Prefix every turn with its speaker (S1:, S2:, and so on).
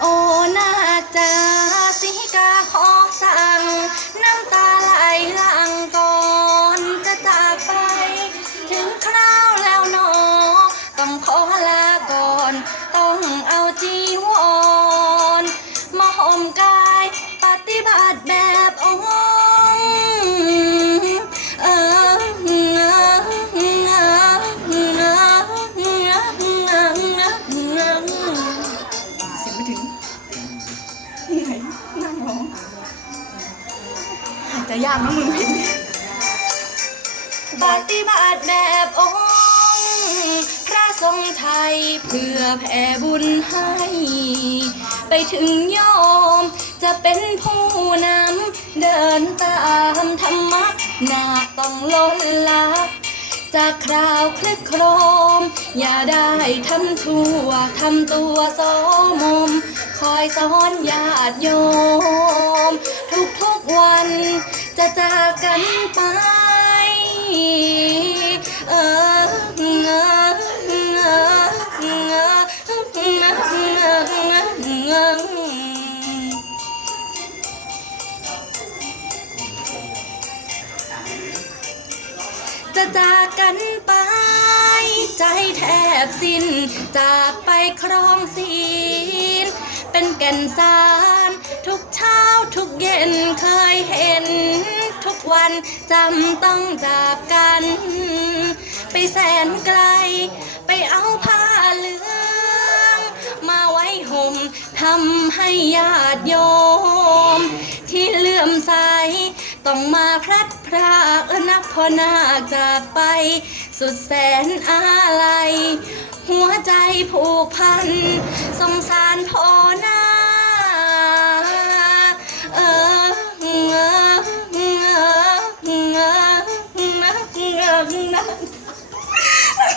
S1: โอ้นาจาสิกาขอสั่ง น้ำตาไหลหลังก่อนจะจากไป ถึงคราวแล้วหนอ ต้องขอลาก่อน ต้องเอาจีว หนื่อยนั่งร้องหายใจยากนะมึงเพลงนี้ปฏิบัติแบบองค์พระทรงไทยเพื่อแผ่บุญให้ ไปถึงโยมจะเป็นผู้นำเดินตามธรรมะหนาคต้องล้นลับจากคราวคลึกโครม อย่าได้ทำชั่วทำตัวโสมม อยสอนญาติโยม ทุกทุกๆวันจะจากกันไป เออเงอเงอเงอเออเอจะจากกันไป ใจแทบสิ้น จากไปครองศีล เป็นแก่นสาร ทุกเช้าทุกเย็นเคยเห็น ทุกวันจำต้องจากกัน ไปแสนไกล ทำให้ญาติโยม ที่เลื่อมใสต้องมาพลัดพรากนับพอนาคจากไป สุดแสนอาลัยหัวใจผูกพัน สงสารพอนา